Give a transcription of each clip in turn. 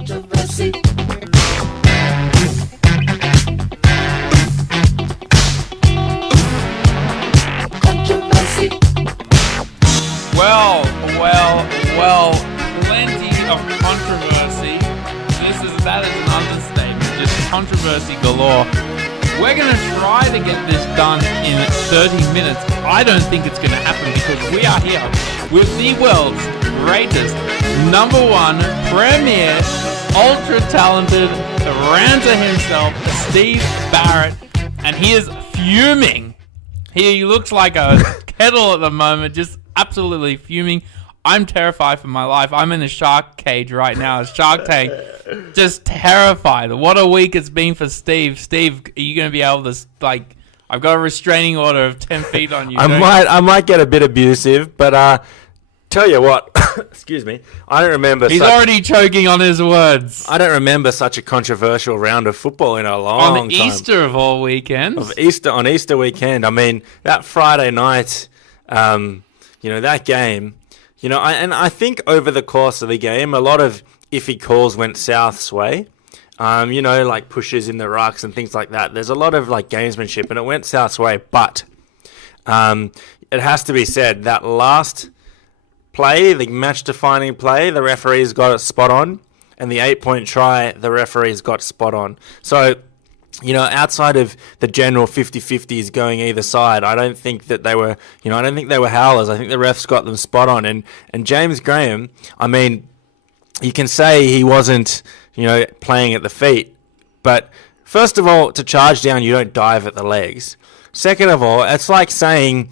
Controversy. Controversy. Well, plenty of controversy. That is an understatement. Just controversy galore. We're going to try to get this done in 30 minutes. I don't think it's going to happen because we are here with the world's greatest #1 premier, ultra-talented ranter himself, Steve Barrett, and he is fuming. He looks like a kettle at the moment, just absolutely fuming. I'm terrified for my life. I'm in a shark cage right now, a shark tank. Just terrified. What a week it's been for Steve. Steve, are you going to be able to, like, I've got a restraining order of 10 feet on you. I might get a bit abusive, but tell you what, excuse me, I don't remember. He's already choking on his words. I don't remember such a controversial round of football in a long time. On Easter of all weekends. On Easter weekend. I mean, that Friday night, that game. I think over the course of the game, a lot of iffy calls went South's way. Like pushes in the rucks and things like that. There's a lot of like gamesmanship, and it went South's way. But it has to be said that last play, the match-defining play, the referees got it spot on, and the 8-point try, the referees got spot on. So, outside of the general 50-50s going either side, I don't think that they were, I don't think they were howlers. I think the refs got them spot on. And James Graham, I mean, you can say he wasn't, playing at the feet. But first of all, to charge down, you don't dive at the legs. Second of all, it's like saying,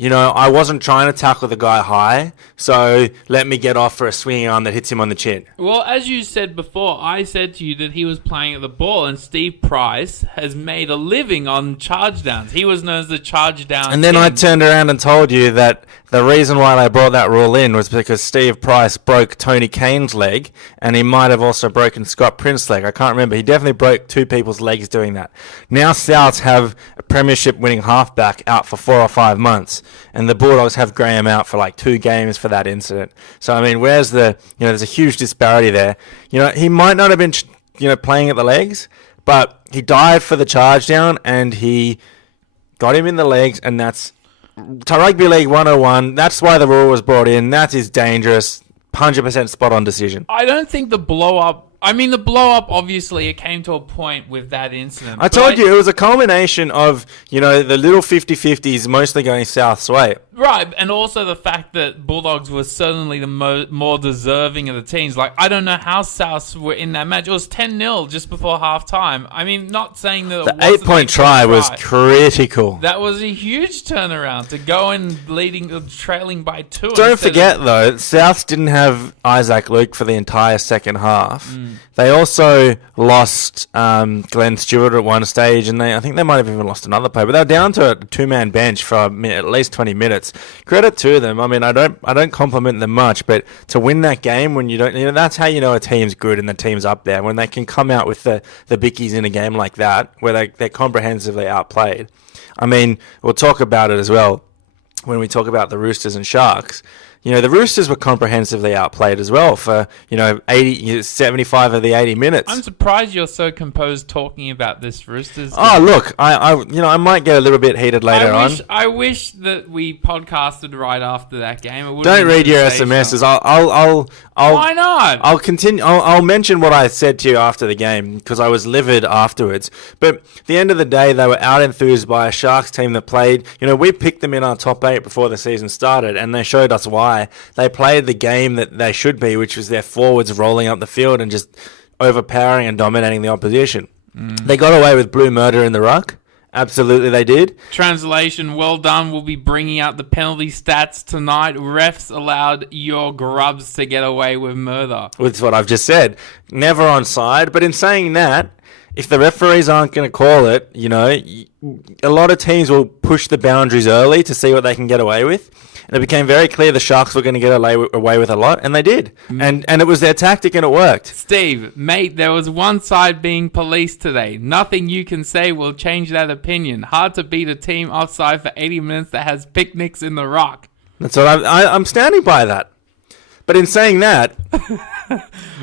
I wasn't trying to tackle the guy high, so let me get off for a swinging arm that hits him on the chin. Well, as you said before, I said to you that he was playing at the ball, and Steve Price has made a living on charge downs. He was known as the charge down And then king. I turned around and told you that the reason why they brought that rule in was because Steve Price broke Tony Kane's leg, and he might have also broken Scott Prince's leg. I can't remember. He definitely broke two people's legs doing that. Now Souths have a premiership-winning halfback out for 4 or 5 months, and the Bulldogs have Graham out for like 2 games for that incident. So, I mean, where's the, there's a huge disparity there. He might not have been, playing at the legs, but he dived for the charge down, and he got him in the legs, and that's to Rugby League 101. That's why the rule was brought in. That is dangerous. 100% spot on decision. I don't think the blow up, obviously, it came to a point with that incident. I told you, it was a culmination of, the little 50-50s mostly going South's way. Right, and also the fact that Bulldogs were certainly the more deserving of the teams. Like, I don't know how Souths were in that match. It was 10-0 just before halftime. I mean, not saying that the 8-point try was critical. That was a huge turnaround to go in trailing by 2. Don't forget, though, Souths didn't have Isaac Luke for the entire second half. They also lost Glenn Stewart at one stage, and I think they might have even lost another player. But they were down to a 2-man bench for at least 20 minutes. Credit to them. I mean, I don't compliment them much, but to win that game when you don't, that's how you know a team's good and the team's up there, when they can come out with the bickies in a game like that, where they're comprehensively outplayed. I mean, we'll talk about it as well when we talk about the Roosters and Sharks. The Roosters were comprehensively outplayed as well for, 75 of the 80 minutes. I'm surprised you're so composed talking about this Roosters game. Oh, look, I might get a little bit heated later on. I wish that we podcasted right after that game. Don't read your SMSs. Why not? I'll continue. I'll mention what I said to you after the game because I was livid afterwards. But at the end of the day, they were out-enthused by a Sharks team that played. We picked them in our top 8 before the season started, and they showed us why. They played the game that they should be, which was their forwards rolling up the field and just overpowering and dominating the opposition. They got away with blue murder in the ruck. Absolutely they did. Translation, well done. We'll be bringing out the penalty stats tonight. Refs allowed your grubs to get away with murder. That's what I've just said. Never onside. But in saying that, if the referees aren't going to call it, a lot of teams will push the boundaries early to see what they can get away with. And it became very clear the Sharks were going to get away with a lot, and they did. And it was their tactic, and it worked. Steve, mate, there was one side being policed today. Nothing you can say will change that opinion. Hard to beat a team offside for 80 minutes that has picnics in the rock. That's what I'm standing by that. But in saying that,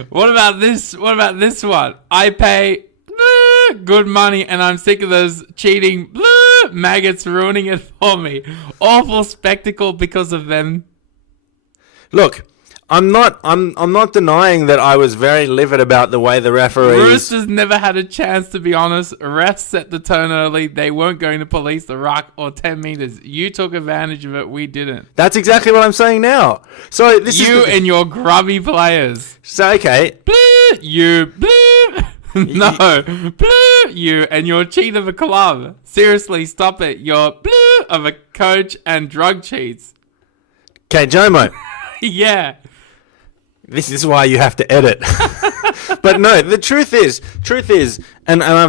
What about this? What about this one? I pay good money, and I'm sick of those cheating maggots ruining it for me. Awful spectacle because of them. look, I'm not denying that I was very livid about the way the referees. Roosters never had a chance, to be honest. Refs set the tone early. They weren't going to police the ruck or 10 metres. You took advantage of it. We didn't. That's exactly what I'm saying now. So this You is and your grubby players. so okay. You. No. You and your cheat of a club. Seriously, stop it. You're of a coach and drug cheats. Okay, Jomo. Yeah. This is why you have to edit. But no, the truth is, and I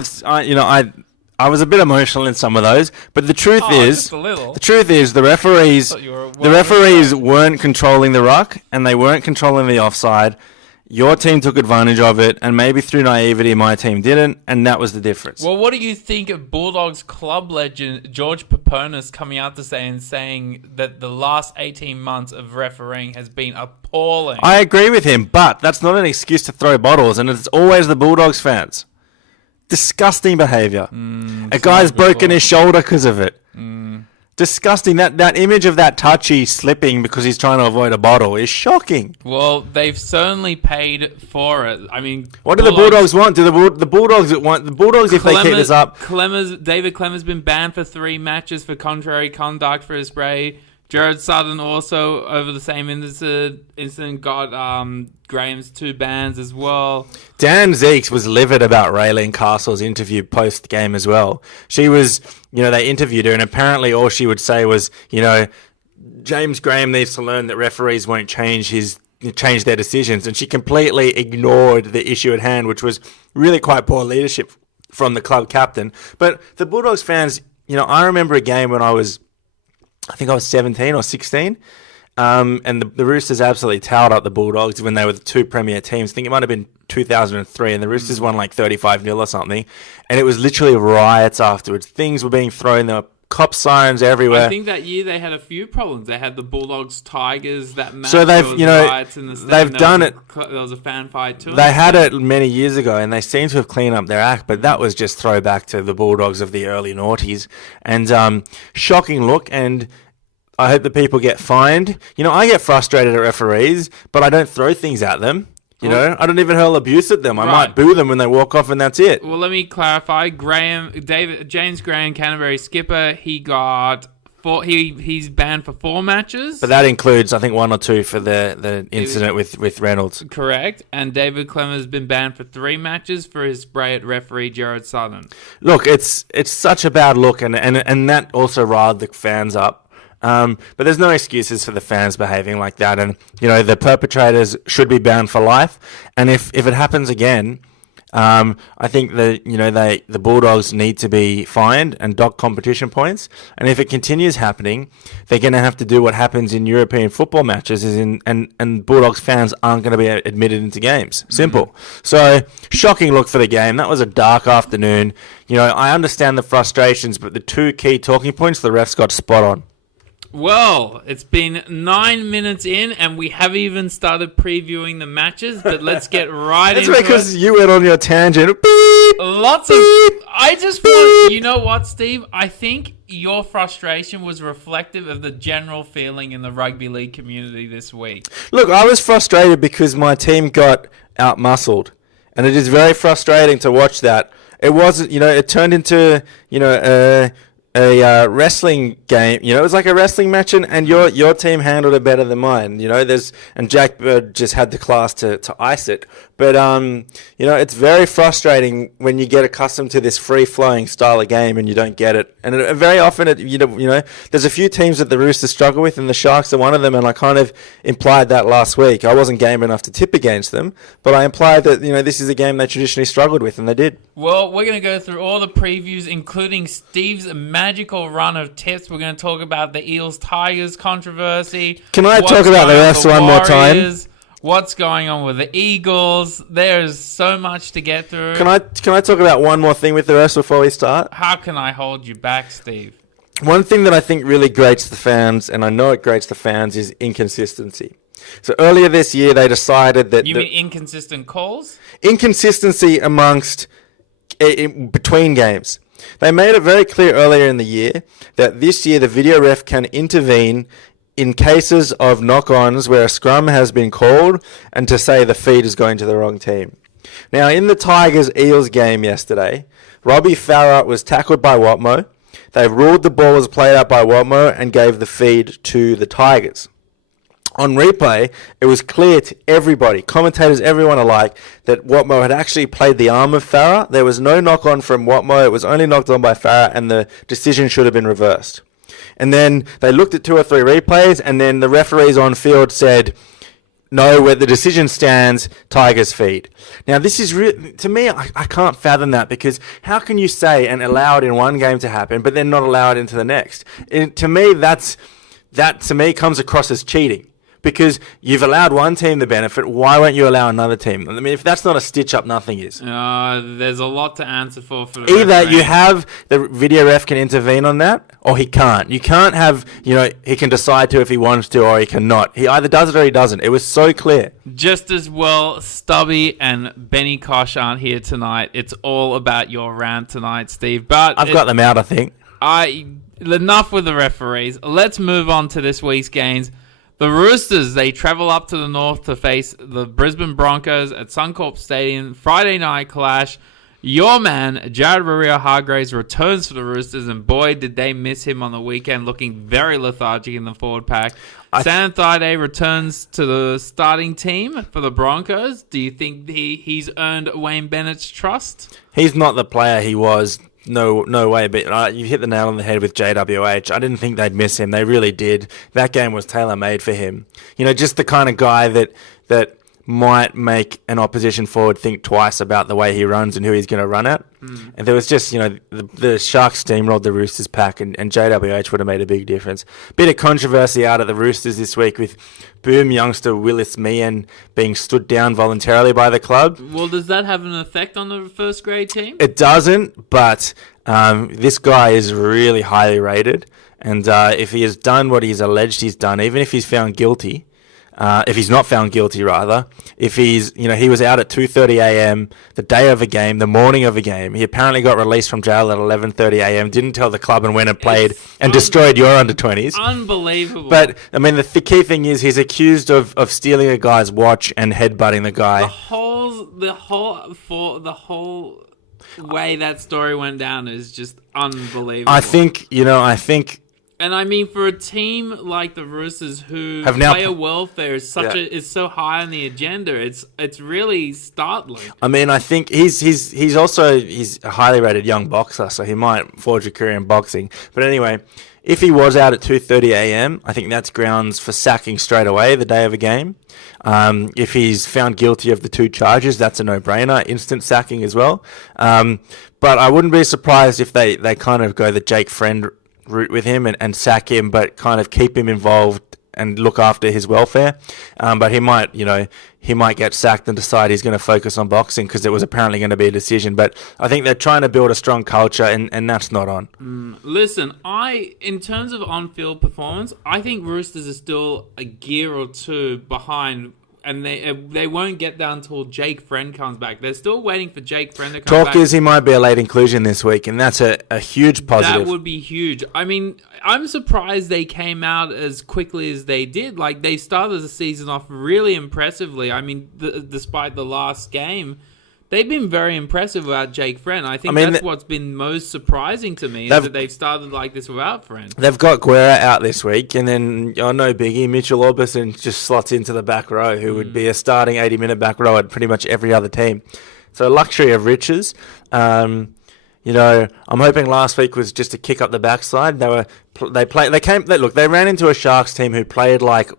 was a bit emotional in some of those, but the truth Just a little. the referees weren't controlling the ruck and they weren't controlling the offside. Your team took advantage of it, and maybe through naivety, my team didn't, and that was the difference. Well, what do you think of Bulldogs club legend George Paponis coming out to saying that the last 18 months of refereeing has been appalling? I agree with him, but that's not an excuse to throw bottles, and it's always the Bulldogs fans. Disgusting behaviour. A guy's broken his shoulder because of it. Disgusting. That image of that touchy slipping because he's trying to avoid a bottle is shocking. Well, they've certainly paid for it. I mean, what do the Bulldogs want? Do the Bulldogs want the Bulldogs if they keep this up? David Clemmer's been banned for 3 matches for contrary conduct for his spray. Jared Sutton also over the same incident got Graham's 2 bans as well. Dan Zeeks was livid about Raylene Castle's interview post-game as well. She was, they interviewed her, and apparently all she would say was, James Graham needs to learn that referees won't change their decisions, and she completely ignored the issue at hand, which was really quite poor leadership from the club captain. But the Bulldogs fans, I remember a game when I think I was 17 or 16, and the Roosters absolutely towed up the Bulldogs when they were the 2 premier teams. I think it might have been 2003, and the Roosters won like 35-0 or something, and it was literally riots afterwards. Things were being thrown, there were cop sirens everywhere. I think that year they had a few problems. They had the Bulldogs Tigers that match. So they've they've done it. There was a fan fight too. They had it many years ago, and they seem to have cleaned up their act. But that was just throwback to the Bulldogs of the early noughties, and shocking look. And I hope the people get fined. I get frustrated at referees, but I don't throw things at them. I don't even hurl abuse at them. I might boo them when they walk off, and that's it. Well, let me clarify. James Graham, Canterbury skipper, he got 4. He's banned for 4 matches. But that includes, I think, 1 or 2 for the incident with Reynolds. Correct. And David Clemmer's been banned for 3 matches for his spray at referee Jared Southern. Look, it's such a bad look, and that also riled the fans up. But there's no excuses for the fans behaving like that, and the perpetrators should be banned for life. And if it happens again, I think the Bulldogs need to be fined and dock competition points. And if it continues happening, they're going to have to do what happens in European football matches, and Bulldogs fans aren't going to be admitted into games. Simple. So shocking look for the game. That was a dark afternoon. I understand the frustrations, but the 2 key talking points the refs got spot on. Well, it's been 9 minutes in, and we haven't even started previewing the matches, but let's get right into it. That's because you went on your tangent. I just want... You know what, Steve? I think your frustration was reflective of the general feeling in the rugby league community this week. Look, I was frustrated because my team got out-muscled, and it is very frustrating to watch that. It wasn't, it turned into, a wrestling game. It was like a wrestling match, and your team handled it better than mine. And Jack Bird just had the class to ice it. But it's very frustrating when you get accustomed to this free-flowing style of game and you don't get it. And very often, there's a few teams that the Roosters struggle with, and the Sharks are one of them. And I kind of implied that last week. I wasn't game enough to tip against them, but I implied that this is a game they traditionally struggled with, and they did. Well, we're going to go through all the previews, including Steve's magical run of tips. We're going to talk about the Eels-Tigers controversy. Can I talk about the refs one more time? What's going on with the Eagles? There's so much to get through. Can I talk about one more thing with the refs before we start? How can I hold you back, Steve? One thing that I think really grates the fans, and I know it grates the fans, is inconsistency. So earlier this year, they decided that You mean inconsistent calls? inconsistency amongst between games. They made it very clear earlier in the year that this year the video ref can intervene in cases of knock-ons where a scrum has been called and to say the feed is going to the wrong team. Now, in the Tigers-Eels game yesterday, Robbie Farah was tackled by Watmo. They ruled the ball was played out by Watmo and gave the feed to the Tigers. On replay, it was clear to everybody, commentators, everyone alike, that Watmo had actually played the arm of Farah. There was no knock-on from Watmo. It was only knocked on by Farah, and the decision should have been reversed. And then they looked at 2 or 3 replays, and then the referees on field said, no, where the decision stands, Tigers feed. Now, this is to me, I can't fathom that, because how can you say and allow it in one game to happen, but then not allow it into the next? To me, that to me comes across as cheating. Because you've allowed one team the benefit, why won't you allow another team? I mean, if that's not a stitch-up, nothing is. There's a lot to answer for the Either referee. you have the video ref can intervene on that, or he can't. You can't have, he can decide to if he wants to, or he cannot. He either does it or he doesn't. It was so clear. Just as well, Stubby and Benny Kosh aren't here tonight. It's all about your rant tonight, Steve. But I've got them out, I think. Enough with the referees. Let's move on to this week's games. The Roosters, they travel up to the north to face the Brisbane Broncos at Suncorp Stadium. Friday night clash. Your man, Jared Waerea-Hargreaves, returns for the Roosters, and boy, did they miss him on the weekend, looking very lethargic in the forward pack. Sam Thaiday returns to the starting team for the Broncos. Do you think he's earned Wayne Bennett's trust? He's not the player he was. No way, but you hit the nail on the head with JWH. I didn't think they'd miss him. They really did. That game was tailor-made for him. Just the kind of guy that might make an opposition forward think twice about the way he runs and who he's going to run at. And there was just, the Sharks steamrolled the Roosters pack, and JWH would have made a big difference. Bit of controversy out of the Roosters this week with boom youngster Willis Meehan being stood down voluntarily by the club. Well, does that have an effect on the first grade team? It doesn't, but this guy is really highly rated. And if he has done what he's alleged he's done, even if he's found guilty, if he's not found guilty, rather, if he's, he was out at 2:30 a.m. the day of a game, the morning of a game. He apparently got released from jail at 11:30 a.m., didn't tell the club and went and played and destroyed your under-20s. Unbelievable. But, I mean, the key thing is he's accused of stealing a guy's watch and headbutting the guy. The whole way that story went down is just unbelievable. I think. And I mean, for a team like the Roosters, who player welfare is so high on the agenda, it's really startling. I mean, I think he's a highly rated young boxer, so he might forge a career in boxing. But anyway, if he was out at 2:30 a.m., I think that's grounds for sacking straight away the day of a game. If he's found guilty of the 2 charges, that's a no-brainer, instant sacking as well. But I wouldn't be surprised if they kind of go the Jake Friend route with him and sack him, but kind of keep him involved and look after his welfare. But he might get sacked and decide he's going to focus on boxing because it was apparently going to be a decision. But I think they're trying to build a strong culture, and that's not on. Listen, in terms of on-field performance, I think Roosters are still a gear or 2 behind. And they won't get down until Jake Friend comes back. They're still waiting for Jake Friend to come back. Talk is he might be a late inclusion this week, and that's a huge positive. That would be huge. I mean, I'm surprised they came out as quickly as they did. Like, they started the season off really impressively. I mean, despite the last game, they've been very impressive without Jake Friend. I think that's what's been most surprising to me, is that they've started like this without Friend. They've got Guerra out this week, and then, no biggie, Mitchell Orbison just slots into the back row, who would be a starting 80-minute back row at pretty much every other team. So luxury of riches. I'm hoping last week was just a kick up the backside. They ran into a Sharks team who played like,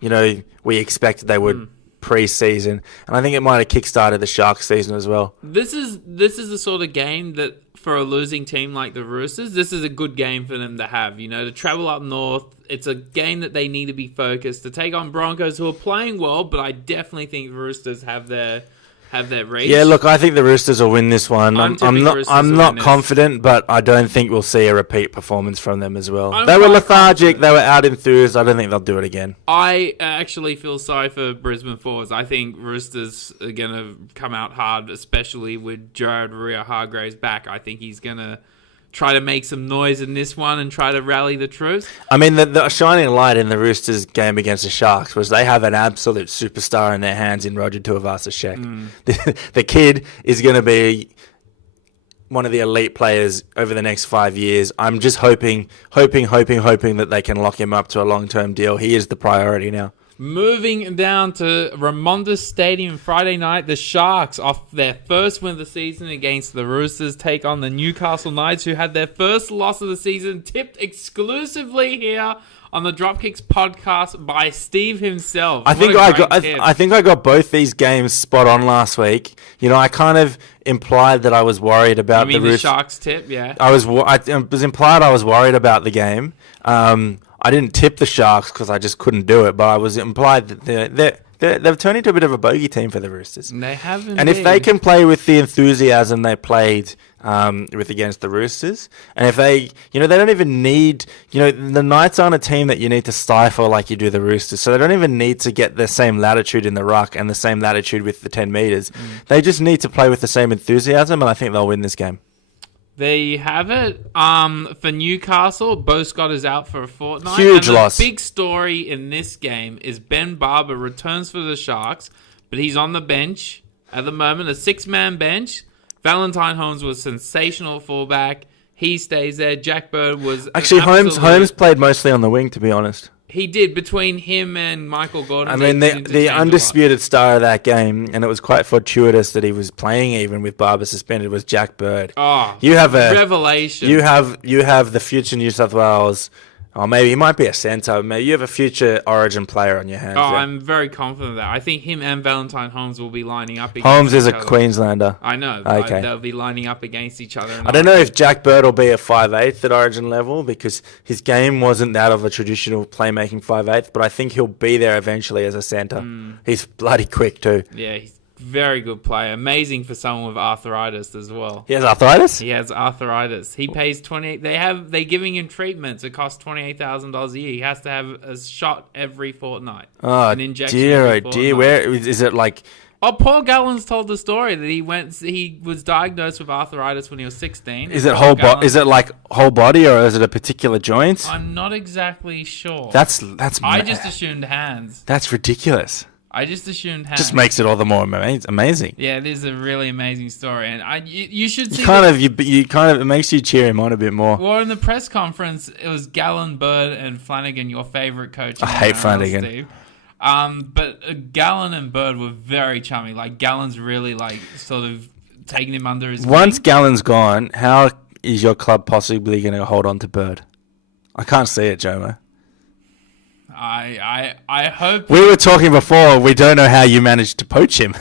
we expected they would. Pre-season, and I think it might have kick-started the Sharks season as well. This is the sort of game that, for a losing team like the Roosters, this is a good game for them to have. To travel up north, it's a game that they need to be focused to take on Broncos, who are playing well, but I definitely think Roosters have their have their reach. Yeah, look, I think the Roosters will win this one. I'm tipping Roosters I'm will not win this. confident, but I don't think we'll see a repeat performance from them as well. I'm They were quite lethargic. confident. They were out enthused. I don't think they'll do it again. I actually feel sorry for Brisbane forwards. I think Roosters are going to come out hard, especially with Jared Rio-Hargraves back. I think he's going to try to make some noise in this one and try to rally the troops. I mean, the shining light in the Roosters game against the Sharks was they have an absolute superstar in their hands in Roger Tuivasa-Sheck. The kid is going to be one of the elite players over the next 5 years. I'm just hoping that they can lock him up to a long-term deal. He is the priority now. Moving down to Ramonda Stadium Friday night, the Sharks, off their first win of the season against the Roosters, take on the Newcastle Knights, who had their first loss of the season, tipped exclusively here on the Dropkicks podcast by Steve himself. I think I got both these games spot on last week. You know, I kind of implied that I was worried about You mean the the Roosters. Sharks tip, yeah. It was implied I was worried about the game. I didn't tip the Sharks because I just couldn't do it, but I was implied that they've turned into a bit of a bogey team for the Roosters. And they haven't. And if they can play with the enthusiasm they played with against the Roosters, and if they don't even need, the Knights aren't a team that you need to stifle like you do the Roosters, so they don't even need to get the same latitude in the ruck and the same latitude with the 10 metres. They just need to play with the same enthusiasm, and I think they'll win this game. There you have it. For Newcastle, Bo Scott is out for a fortnight. Huge and loss. The big story in this game is Ben Barber returns for the Sharks, but he's on the bench at the moment, a 6-man bench. Valentine Holmes was sensational fullback. He stays there. Jack Bird was Actually, Holmes played mostly on the wing, to be honest. He did, between him and Michael Gordon. I mean, the undisputed star of that game, and it was quite fortuitous that he was playing even with Barber suspended, was Jack Bird. Oh, you have a revelation. You have the future New South Wales, or maybe he might be a centre. Maybe you have a future Origin player on your hands. Oh, yeah. I'm very confident of that. I think him and Valentine Holmes will be lining up against Holmes is each a other. Queenslander. I know. Okay. They'll be lining up against each other. I don't know if Jack Bird will be a 5'8" at Origin level because his game wasn't that of a traditional playmaking 5'8", but I think he'll be there eventually as a centre. He's bloody quick too. Yeah, he's a very good player. Amazing for someone with arthritis as well. He has arthritis? He has arthritis. He pays they're giving him treatments. It costs $28,000 a year. He has to have a shot every fortnight. Oh, an injection dear, every oh dear. fortnight. Where is it like... Oh, Paul Gallen's told the story that he was diagnosed with arthritis when he was 16. Is it Is it like whole body or is it a particular joint? I'm not exactly sure. I just assumed hands. That's ridiculous. I just assumed hands. Just makes it all the more amazing. Yeah, it is a really amazing story, and you should see. It makes you cheer him on a bit more. Well, in the press conference, it was Gallen, Bird, and Flanagan, your favorite coach. I hate NRL, Flanagan. Steve. But Gallen and Bird were very charming. Like Gallen's really sort of taking him under his Once wing. Gallen's gone, how is your club possibly going to hold on to Bird? I can't see it, Jomo. I hope. We were talking before. We don't know how you managed to poach him.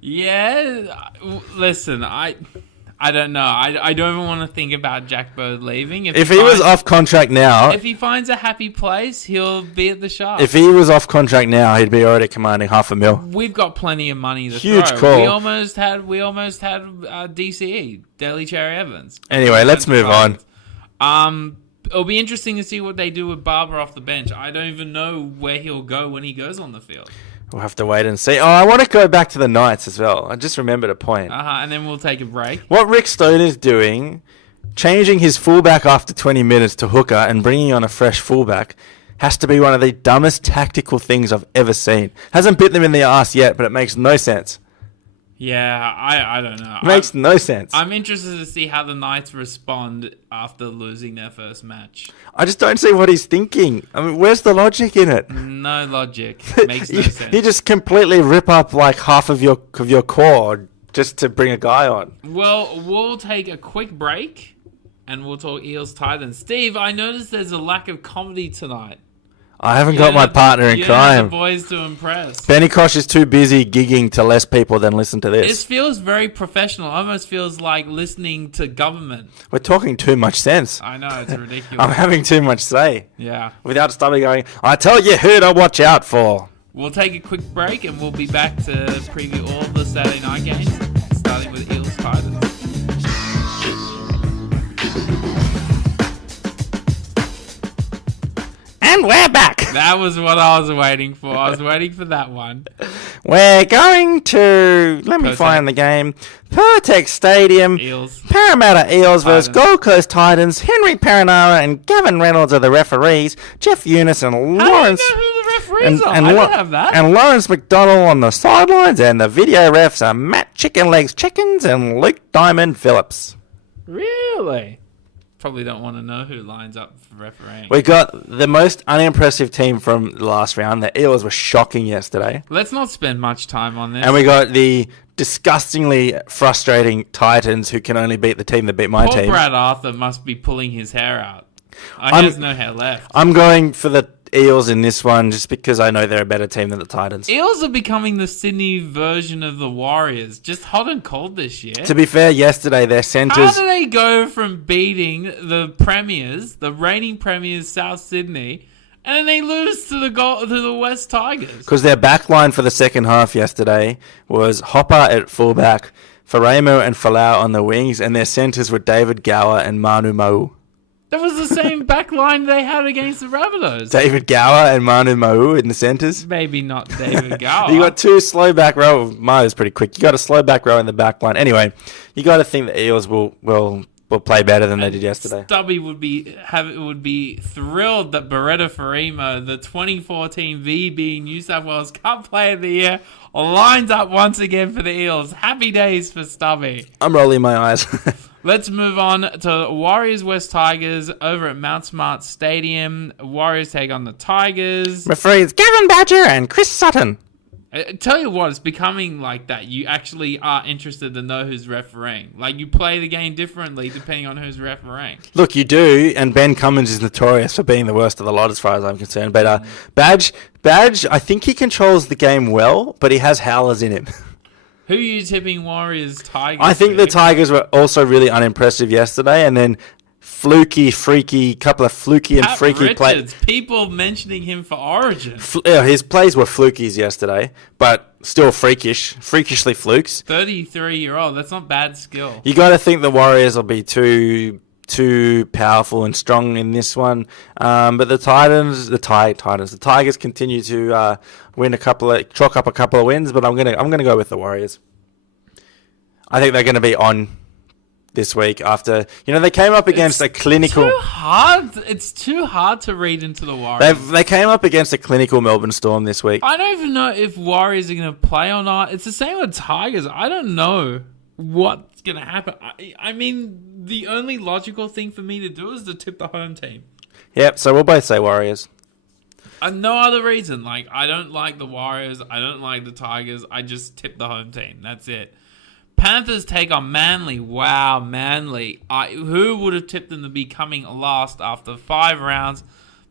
Yeah, listen, I don't know. I don't even want to think about Jack Bird leaving. If he was off contract now, if he finds a happy place, he'll be at the Sharks. if he was off contract now, he'd be already commanding $500,000. We've got plenty of money to Huge throw. call. We almost had DCE, Daly Cherry Evans. Anyway, let's move on. It'll be interesting to see what they do with Barber off the bench. I don't even know where he'll go when he goes on the field. We'll have to wait and see. Oh, I want to go back to the Knights as well. I just remembered a point. And then we'll take a break. What Rick Stone is doing, changing his fullback after 20 minutes to hooker and bringing on a fresh fullback, has to be one of the dumbest tactical things I've ever seen. Hasn't bit them in the arse yet, but it makes no sense. Yeah, I don't know. Makes no sense. I'm interested to see how the Knights respond after losing their first match. I just don't see what he's thinking. I mean, where's the logic in it? No logic. Makes no sense. You just completely rip up like half of your core just to bring a guy on. Well, we'll take a quick break and we'll talk Eels Titans. Steve, I noticed there's a lack of comedy tonight. I haven't got my partner in you crime. the boys to impress. Benny Kosh is too busy gigging to less people than listen to this. This feels very professional. Almost feels like listening to government. We're talking too much sense. I know, it's ridiculous. I'm having too much say. Yeah. Without stopping going, I tell you who to watch out for. We'll take a quick break and we'll be back to preview all of the Saturday night games, starting with Eels Titans. And we're back. That was what I was waiting for. I was waiting for that one. We're going to, let me Pertex. find the game, Pertex Stadium. Eels. Parramatta Eels versus Titans. Gold Coast Titans. Henry Perenara and Gavin Reynolds are the referees. Jeff Eunice and Lawrence... How do you know who the referees are? I didn't have that. And Lawrence McDonald on the sidelines, and the video refs are Matt Chicken Legs Chickens and Luke Diamond Phillips. Really? Probably don't want to know who lines up for refereeing. We got the most unimpressive team from the last round. The Eels were shocking yesterday. Let's not spend much time on this. And we got the disgustingly frustrating Titans who can only beat the team that beat my Poor team. Brad Arthur must be pulling his hair out. He I'm- has no hair left. I'm going for the Eels in this one just because I know they're a better team than the Titans. Eels are becoming the Sydney version of the Warriors. Just hot and cold this year. To be fair, yesterday their How centres... do they go from beating the premiers, the reigning premiers, South Sydney, and then they lose to the West Tigers? Because their back line for the second half yesterday was Hopper at fullback, Faremo and Falau on the wings, and their centres were David Gower and Manu Mau. That was the same back line they had against the Rabbitohs. David Gower and Manu Mau in the centres. Maybe not David Gower. You got two slow back row. Mau's pretty quick. You got a slow back row in the back line. Anyway, you got to think the Eels will play better than they did yesterday. Stubby would be thrilled that Beretta Faremo, the 2014 VB New South Wales Cup Player of the Year, lines up once again for the Eels. Happy days for Stubby. I'm rolling my eyes. Let's move on to Warriors West Tigers over at Mount Smart Stadium. Warriors take on the Tigers. Referees Gavin Badger and Chris Sutton. I tell you what, it's becoming like that. You actually are interested to know who's refereeing. Like, you play the game differently depending on who's refereeing. Look, you do, and Ben Cummins is notorious for being the worst of the lot as far as I'm concerned. But Badge, I think he controls the game well, but he has howlers in him. Who are you tipping Warriors Tigers? I think the to? Tigers were also really unimpressive yesterday, and then couple of fluky and Pat freaky plays. Richards, people mentioning him for Origin. His plays were flukies yesterday, but still freakishly flukes. 33-year-old, that's not bad skill. You got to think the Warriors will be too powerful and strong in this one. But the Tigers continue to chalk up a couple of wins. But I'm gonna go with the Warriors. I think they're going to be on this week after they came up against a clinical. It's too hard to read into the Warriors. They came up against a clinical Melbourne Storm this week. I don't even know if Warriors are going to play or not. It's the same with Tigers. I don't know what's going to happen. I mean, the only logical thing for me to do is to tip the home team. Yep. So we'll both say Warriors. No other reason. Like, I don't like the Warriors. I don't like the Tigers. I just tip the home team. That's it. Panthers take on Manly. Wow, Manly. Who would have tipped them to be coming last after 5 rounds?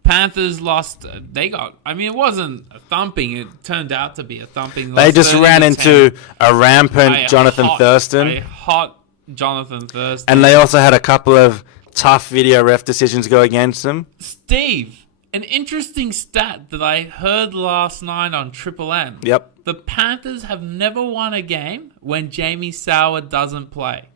Panthers lost. It wasn't a thumping. It turned out to be a thumping. They just ran into a rampant Jonathan A Thurston. hot Jonathan Thurston. And they also had a couple of tough video ref decisions go against them. Steve, an interesting stat that I heard last night on Triple M. Yep. The Panthers have never won a game when Jamie Sauer doesn't play.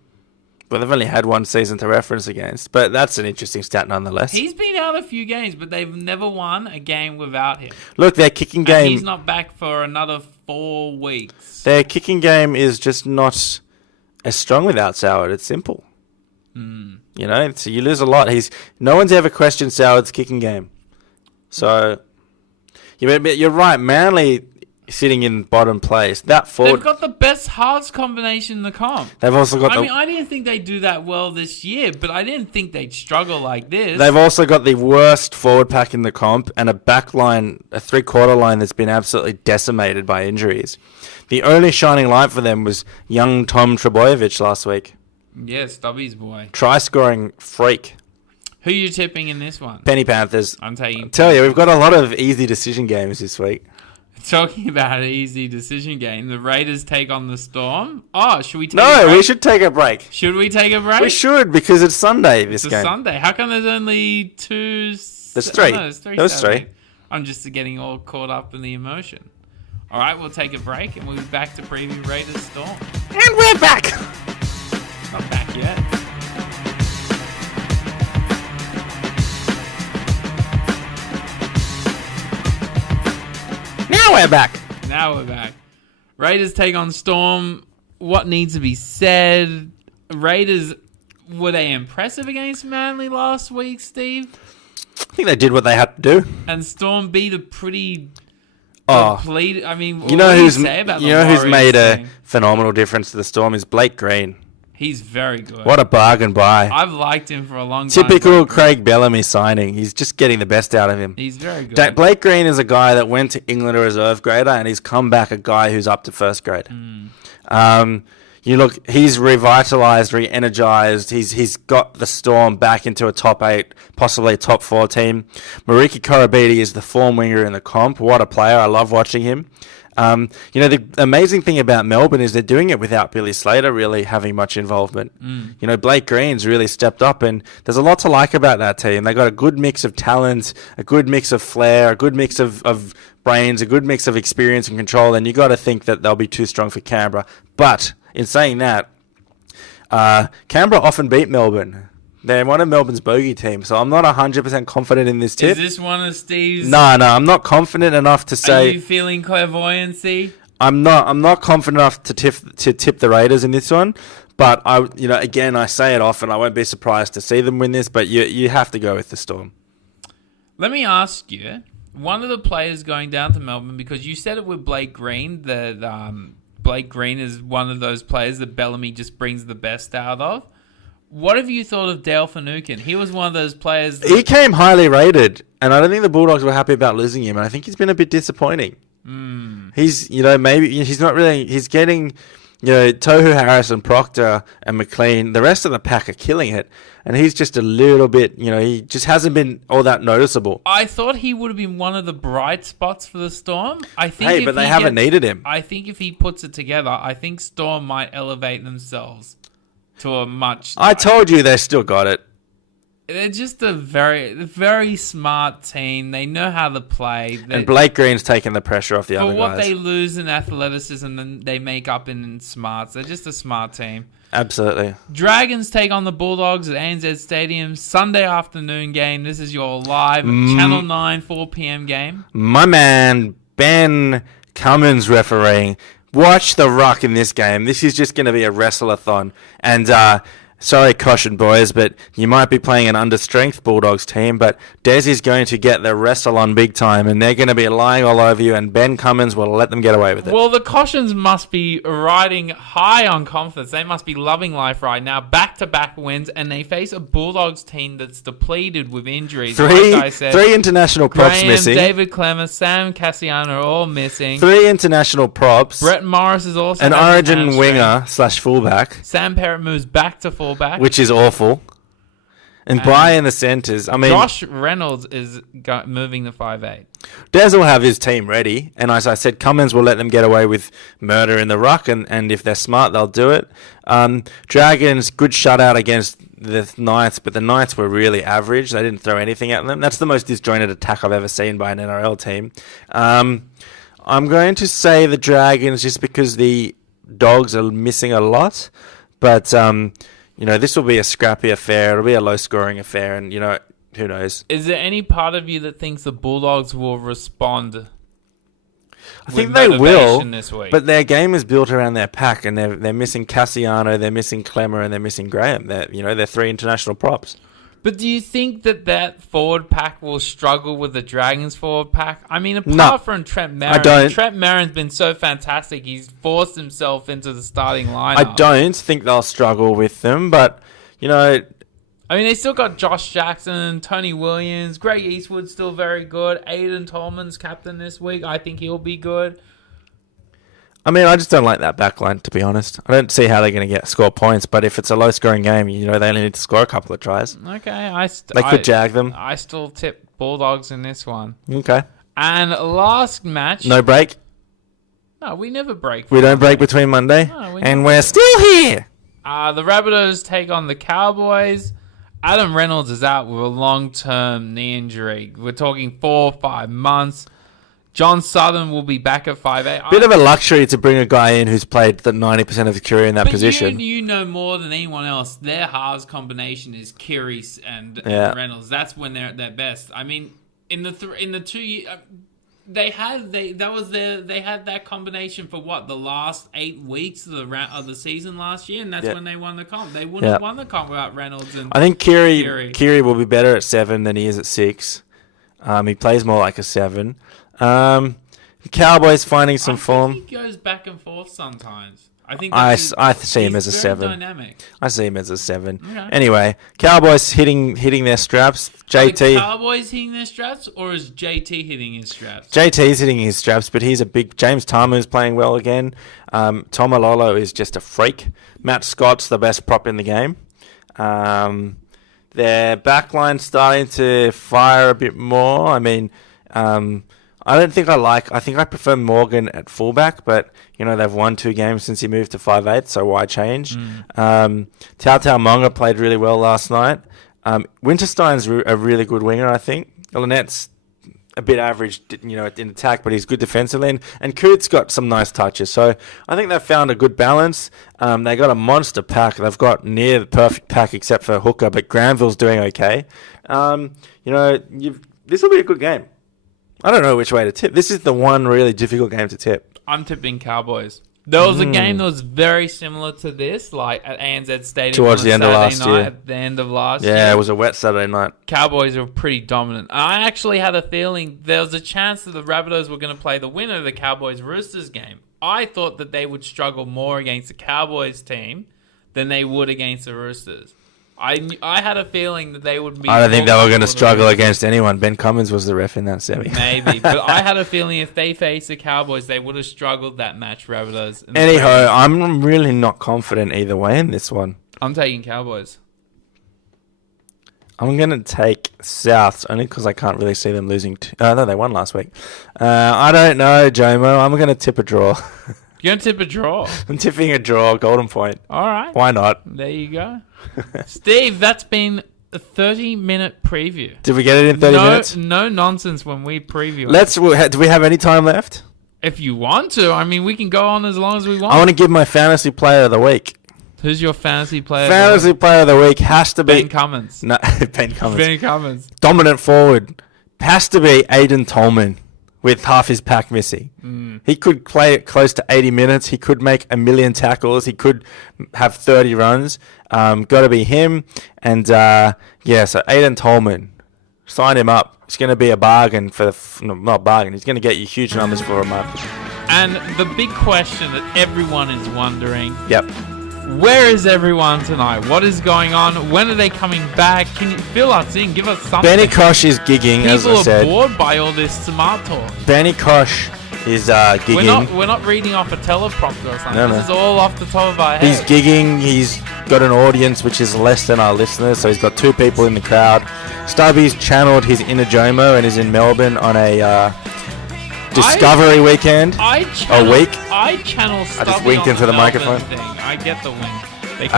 Well, they've only had one season to reference against, but that's an interesting stat nonetheless. He's been out a few games, but they've never won a game without him. Look, their kicking And game... he's not back for another 4 weeks. Their kicking game is just not as strong without Soward. It's simple. So you lose a lot. No one's ever questioned Soward's kicking game. So, you're right. Manly sitting in bottom place. That forward... They've got the best halves combination in the comp. They've also got I didn't think they'd do that well this year, but I didn't think they'd struggle like this. They've also got the worst forward pack in the comp and a back line, a three-quarter line that's been absolutely decimated by injuries. The only shining light for them was young Tom Trebojevic last week. Yeah, Stubby's boy. Try-scoring freak. Who are you tipping in this one? Penny Panthers. I'm taking... I tell you, we've got a lot of easy decision games this week. Talking about an easy decision game, the Raiders take on the Storm. Oh, should we take a break? No, we should take a break. Should we take a break? We should, because it's Sunday, this It's game. Sunday. How come there's only 2... There's 3. No, there's 3. There was 3. I'm just getting all caught up in the emotion. All right, we'll take a break and we'll be back to preview Raiders Storm. And we're back. Not back yet. Now we're back. Now we're back. Raiders take on Storm. What needs to be said? Raiders, were they impressive against Manly last week, Steve? I think they did what they had to do. And Storm beat a pretty Oh, complete. I mean, you know what do who's say about you the know who's Warriors made a thing? phenomenal difference to the Storm is Blake Green. He's very good. What a bargain buy! I've liked him for a long time. Typical Craig Bellamy signing. He's just getting the best out of him. He's very good. Blake Green is a guy that went to England a reserve grader, and he's come back a guy who's up to first grade. You look, he's revitalised, re-energised. He's got the Storm back into a top 8, possibly a top 4 team. Mariki Korobidi is the form winger in the comp. What a player. I love watching him. The amazing thing about Melbourne is they're doing it without Billy Slater really having much involvement. Blake Green's really stepped up, and there's a lot to like about that team. They got a good mix of talent, a good mix of flair, a good mix of brains, a good mix of experience and control, and you got to think that they'll be too strong for Canberra. But in saying that, Canberra often beat Melbourne. They're one of Melbourne's bogey teams, so I'm not 100% confident in this tip. Is this one of Steve's? No, I'm not confident enough to say. Are you feeling clairvoyancy? I'm not confident enough to tip the Raiders in this one. But again, I say it often. I won't be surprised to see them win this. But you have to go with the Storm. Let me ask you, one of the players going down to Melbourne, because you said it with Blake Green, that Blake Green is one of those players that Bellamy just brings the best out of. What have you thought of Dale Finucane? He was one of those players. He came highly rated, and I don't think the Bulldogs were happy about losing him. And I think he's been a bit disappointing. He's, maybe he's not really. He's getting, Tohu Harrison, Proctor, and McLean. The rest of the pack are killing it, and he's just a little bit. He just hasn't been all that noticeable. I thought he would have been one of the bright spots for the Storm. I think. Hey, but they haven't needed him. I think if he puts it together, I think Storm might elevate themselves to a much. I told you they still got it. They're just a very, very smart team. They know how to play. And Blake Green's taken the pressure off the other guys. For what they lose in athleticism, then they make up in smarts. They're just a smart team. Absolutely. Dragons take on the Bulldogs at ANZ Stadium. Sunday afternoon game. This is your live Channel 9 4 p.m. game. My man, Ben Cummins refereeing. Watch the ruck in this game. This is just going to be a wrestle-a-thon. And, sorry, caution, boys, but you might be playing an under-strength Bulldogs team, but Desi's going to get the wrestle on big time, and they're going to be lying all over you, and Ben Cummins will let them get away with it. Well, the Cautions must be riding high on confidence. They must be loving life right now. Back-to-back wins, and they face a Bulldogs team that's depleted with injuries. Three Three international props Graham, missing. David Clemmer, Sam Cassiano are all missing. 3 international props. Brett Morris is also an having origin hamstring. winger / fullback. Sam Perrott moves back to fullback. Which is awful. And Bly in the centres. I mean, Josh Reynolds is moving to 5'8". Des will have his team ready. And as I said, Cummins will let them get away with murder in the ruck. And if they're smart, they'll do it. Dragons, good shutout against the Knights. But the Knights were really average. They didn't throw anything at them. That's the most disjointed attack I've ever seen by an NRL team. I'm going to say the Dragons just because the Dogs are missing a lot. But... this will be a scrappy affair. It'll be a low-scoring affair, and, who knows? Is there any part of you that thinks the Bulldogs will respond? I think they will, this week? but their game is built around their pack, and they're missing Cassiano, they're missing Clemmer, and they're missing Graham. They're 3 international props. But do you think that forward pack will struggle with the Dragons forward pack? I mean, apart from Trent Merrin. I don't. Trent Merrin's been so fantastic. He's forced himself into the starting lineup. I don't think they'll struggle with them, but, I mean, they still got Josh Jackson, Tony Williams, Greg Eastwood's still very good. Aiden Tolman's captain this week. I think he'll be good. I mean, I just don't like that backline, to be honest. I don't see how they're going to score points, but if it's a low-scoring game, they only need to score a couple of tries. Okay. They could jag them. I still tip Bulldogs in this one. Okay. And last match... No break? No, we never break. We don't break between Monday? No, and we're still here! The Rabbitohs take on the Cowboys. Adam Reynolds is out with a long-term knee injury. We're talking 4 or 5 months. John Southern will be back at 5'8". Bit of a luxury to bring a guy in who's played the 90% of the career in that position. You know more than anyone else, their halves combination is Keary and Reynolds. That's when they're at their best. I mean, in the 2 years, they had that combination for the last 8 weeks of the season last year, and that's when they won the comp. They wouldn't have won the comp without Reynolds and I think Keary will be better at 7 than he is at 6. He plays more like a 7. The Cowboys finding some form. He goes back and forth sometimes. I think I see him as a 7. Dynamic. I see him as a 7. Okay. Anyway, Cowboys hitting their straps. Are the JT. Cowboys hitting their straps, or is JT hitting his straps? JT's hitting his straps, but he's a big. James Tamu's playing well again. Tomalolo is just a freak. Matt Scott's the best prop in the game. Their backline's starting to fire a bit more. I mean, I think I prefer Morgan at fullback, but they've won 2 games since he moved to 5'8", so why change? Tau Monga played really well last night. Winterstein's a really good winger, I think. Lynette's a bit average, in attack, but he's good defensively. And Coote's got some nice touches. So I think they've found a good balance. They got a monster pack. They've got near the perfect pack except for Hooker, but Granville's doing okay. This will be a good game. I don't know which way to tip. This is the one really difficult game to tip. I'm tipping Cowboys. There was a game that was very similar to this, like at ANZ Stadium towards the end of last year. At the end of last year. Yeah, it was a wet Saturday night. Cowboys were pretty dominant. I actually had a feeling there was a chance that the Rabbitohs were going to play the winner of the Cowboys-Roosters game. I thought that they would struggle more against the Cowboys team than they would against the Roosters. I had a feeling that they would be... I don't think they were going to struggle against anyone. Ben Cummins was the ref in that semi. Maybe, but I had a feeling if they faced the Cowboys, they would have struggled that match, Rabbitohs. Anyhow, I'm really not confident either way in this one. I'm taking Cowboys. I'm going to take Souths only because I can't really see them losing. No, they won last week. I don't know, Jomo. I'm going to tip a draw. You're going to tip a draw? I'm tipping a draw, golden point. All right. Why not? There you go. Steve, that's been a 30-minute preview. Did we get it in 30 minutes? No nonsense when we preview it. Do we have any time left? If you want to. I mean, we can go on as long as we want. I want to give my fantasy player of the week. Who's your fantasy player? Fantasy player of the week has to be... Ben Cummins. No, Ben Cummins. Ben Cummins. Dominant forward. Has to be Aiden Tolman with half his pack missing. He could play it close to 80 minutes. He could make 1 million tackles. He could have 30 runs. Got to be him. And, so Aiden Tolman. Sign him up. It's going to be a bargain not bargain. He's going to get you huge numbers for a month. And the big question that everyone is wondering... Yep. Where is everyone tonight? What is going on? When are they coming back? Can you fill us in? Give us something. Benny Kosh is gigging, as I said. People are bored by all this smart talk. Benny Kosh is gigging. We're not reading off a teleprompter or something. No. This is all off the top of our head. He's gigging. He's got an audience which is less than our listeners, so he's got 2 people in the crowd. Stubby's channeled his inner Jomo and is in Melbourne on a Discovery weekend. I channel Stubby. I just winked into the microphone. Thing. I get the wink.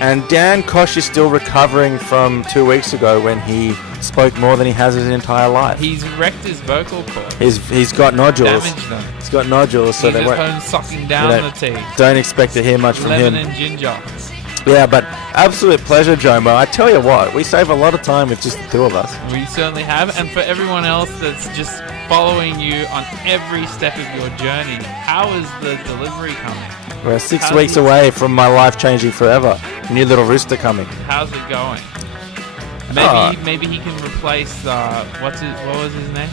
And Dan Kosh is still recovering from 2 weeks ago when he spoke more than he has his entire life. He's wrecked his vocal cords. He's got nodules. Damaged them. He's got nodules, so they won't. He's at home sucking down the tea. Don't expect to hear much from him. Lemon and ginger. Yeah, but absolute pleasure, Jomo. I tell you what, we save a lot of time with just the 2 of us. We certainly have. And for everyone else that's just following you on every step of your journey, how is the delivery coming? We're 6 weeks away from my life changing forever. New little rooster coming. How's it going? Maybe he can replace what was his name?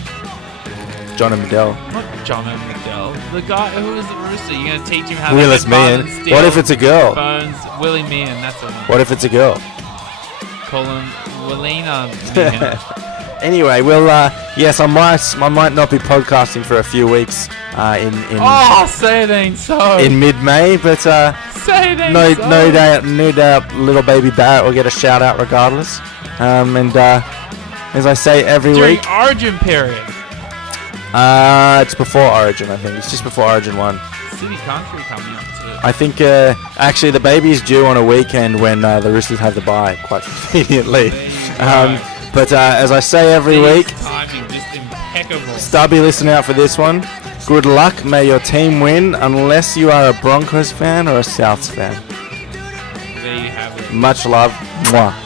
John and Medell. Not John and Medell. The guy who was the rooster. You're gonna teach him how Willis to get Meehan. What if it's a girl? Phones. Willie Meehan. That's the one. What if it's a girl? Call him Willina Meehan. Anyway, yes, I might not be podcasting for a few weeks say it ain't so. In mid-May, but say it ain't so. No doubt, little baby Barrett will get a shout out regardless. As I say every During week, Origin period. It's before Origin, I think. It's just before Origin 1. City Country coming up too. I think actually the baby's due on a weekend when the Roosters have the bye, quite conveniently. But as I say every week, timing just Impeccable. Stubby, listen out for this one. Good luck. May your team win, unless you are a Broncos fan or a Souths fan. There you have it. Much love. Mwah.